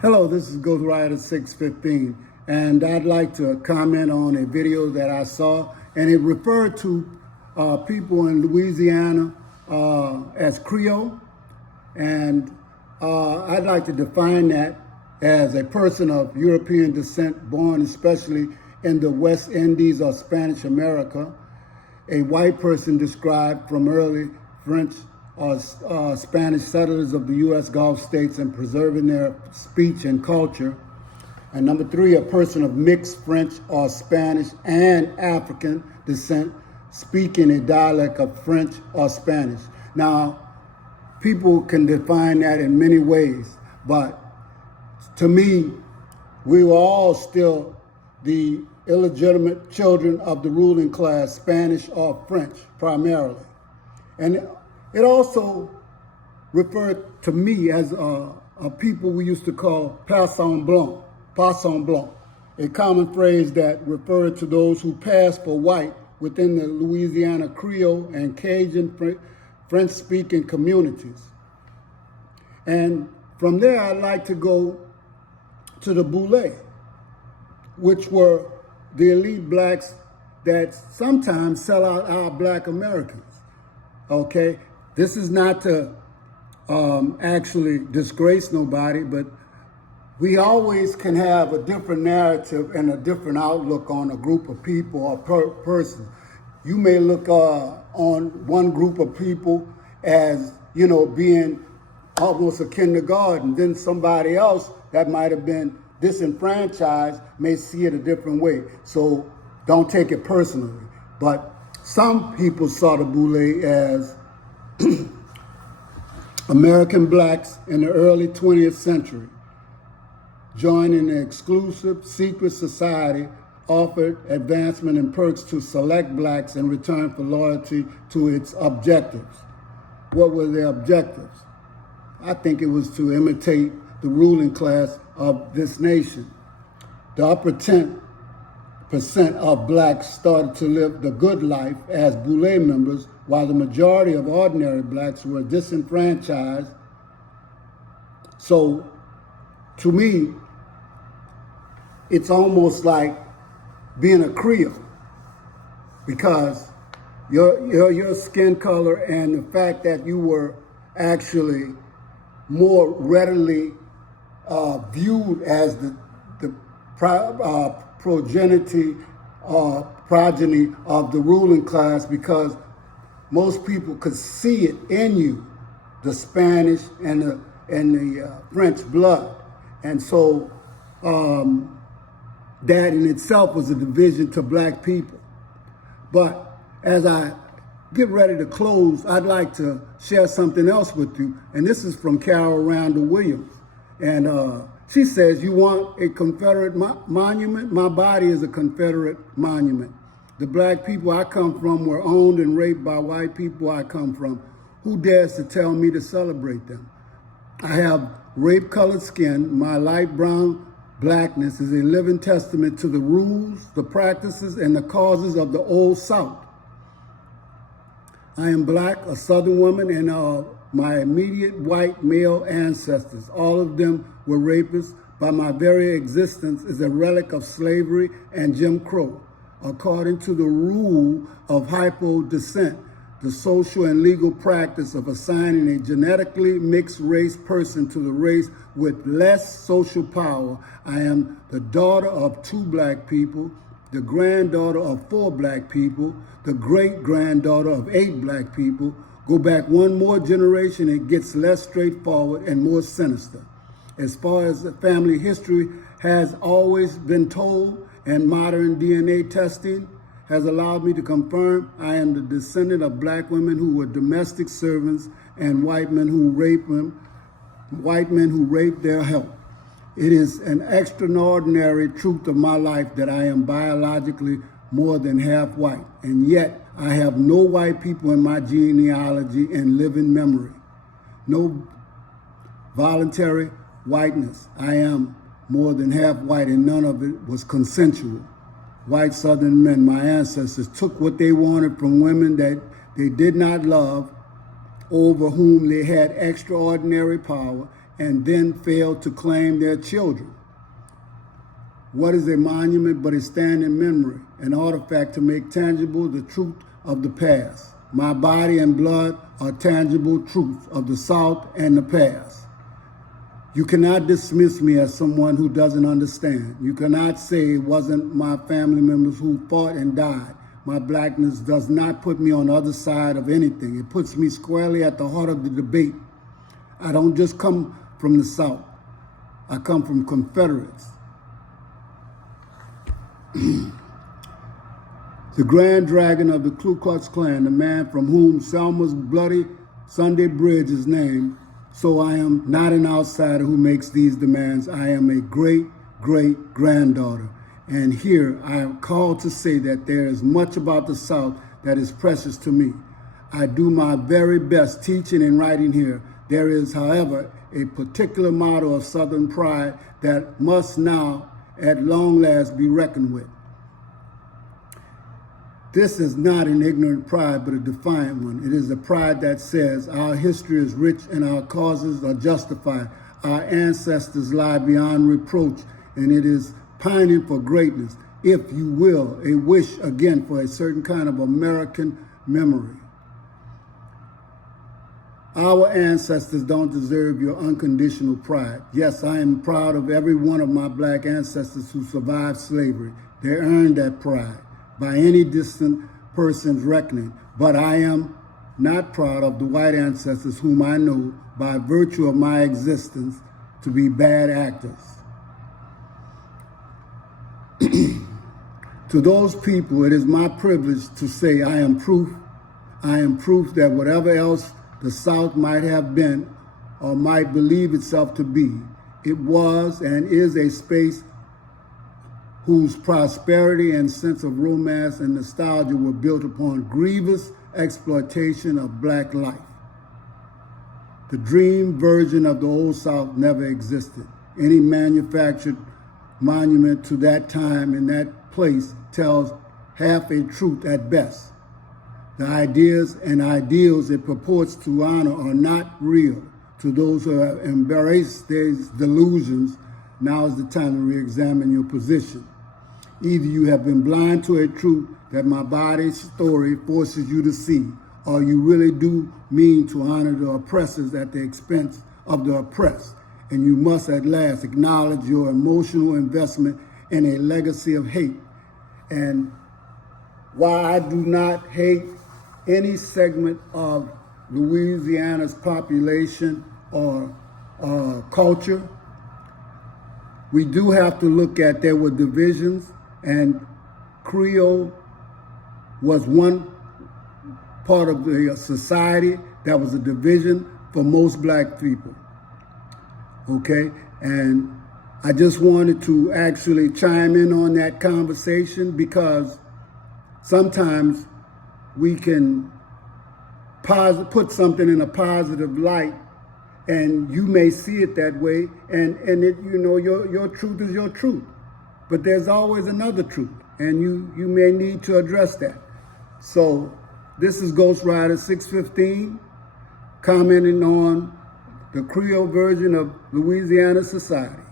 Hello, this is Ghost Rider 615, and I'd like to comment on a video that I saw, and it referred to people in Louisiana as Creole, and I'd like to define that as a person of European descent born especially in the West Indies or Spanish America, a white person described from early French or Spanish settlers of the U.S. Gulf states and preserving their speech and culture. And number three, a person of mixed French or Spanish and African descent speaking a dialect of French or Spanish. Now, people can define that in many ways, but to me, we were all still the illegitimate children of the ruling class, Spanish or French primarily. And it also referred to me as a people we used to call passons blanc, a common phrase that referred to those who passed for white within the Louisiana Creole and Cajun French-speaking communities. And from there, I'd like to go to the boule, which were the elite blacks that sometimes sell out our black Americans, okay? This is not to actually disgrace nobody, but we always can have a different narrative and a different outlook on a group of people or person. You may look on one group of people as, you know, being almost a kindergarten. Then somebody else that might have been disenfranchised may see it a different way. So don't take it personally. But some people saw the boule as American blacks in the early 20th century joining an exclusive secret society offered advancement and perks to select blacks in return for loyalty to its objectives. What were their objectives? I think it was to imitate the ruling class of this nation. The upper 10% of blacks started to live the good life as boule members, while the majority of ordinary blacks were disenfranchised. So to me, it's almost like being a Creole, because your skin color and the fact that you were actually more readily viewed as the progeny of the ruling class, because most people could see it in you, the Spanish and the French blood. And so that in itself was a division to black people. But as I get ready to close, I'd like to share something else with you. And this is from Carol Randall Williams. And she says, you want a Confederate monument? My body is a Confederate monument. The black people I come from were owned and raped by white people I come from. Who dares to tell me to celebrate them? I have rape-colored skin. My light brown blackness is a living testament to the rules, the practices, and the causes of the Old South. I am black, a Southern woman, and my immediate white male ancestors, all of them were rapists. By my very existence is a relic of slavery and Jim Crow. According to the rule of hypo descent, the social and legal practice of assigning a genetically mixed race person to the race with less social power, I am the daughter of 2 black people, the granddaughter of 4 black people, the great-granddaughter of 8 black people. Go back one more generation, it gets less straightforward and more sinister. As far as the family history has always been told, and modern DNA testing has allowed me to confirm, I am the descendant of black women who were domestic servants and white men who raped their help. It is an extraordinary truth of my life that I am biologically more than half white, and yet I have no white people in my genealogy in living memory. No voluntary whiteness. I am more than half white, and none of it was consensual. White Southern men, my ancestors, took what they wanted from women that they did not love, over whom they had extraordinary power, and then failed to claim their children. What is a monument but a standing memory, an artifact to make tangible the truth of the past? My body and blood are tangible truths of the South and the past. You cannot dismiss me as someone who doesn't understand. You cannot say it wasn't my family members who fought and died. My blackness does not put me on the other side of anything. It puts me squarely at the heart of the debate. I don't just come from the South. I come from Confederates. The Grand Dragon of the Ku Klux Klan, the man from whom Selma's bloody Sunday Bridge is named. So I am not an outsider who makes these demands. I am a great-great-granddaughter. And here I am called to say that there is much about the South that is precious to me. I do my very best teaching and writing here. There is, however, a particular model of Southern pride that must now, at long last, be reckoned with. This is not an ignorant pride, but a defiant one. It is a pride that says our history is rich and our causes are justified. Our ancestors lie beyond reproach, and it is pining for greatness, if you will, a wish again for a certain kind of American memory. Our ancestors don't deserve your unconditional pride. Yes, I am proud of every one of my black ancestors who survived slavery. They earned that pride by any distant person's reckoning. But I am not proud of the white ancestors whom I know by virtue of my existence to be bad actors. To those people, it is my privilege to say I am proof that whatever else the South might have been or might believe itself to be, it was and is a space whose prosperity and sense of romance and nostalgia were built upon grievous exploitation of black life. The dream version of the Old South never existed. Any manufactured monument to that time in that place tells half a truth at best. The ideas and ideals it purports to honor are not real. To those who have embraced these delusions, now is the time to re-examine your position. Either you have been blind to a truth that my body's story forces you to see, or you really do mean to honor the oppressors at the expense of the oppressed. And you must at last acknowledge your emotional investment in a legacy of hate. And while I do not hate any segment of Louisiana's population or culture, we do have to look at there were divisions, and Creole was one part of the society that was a division for most black people. Okay, and I just wanted to actually chime in on that conversation because sometimes we can put something in a positive light, and you may see it that way, and it, you know, your truth is your truth. But there's always another truth, and you may need to address that. So this is Ghost Rider 615 commenting on the Creole version of Louisiana society.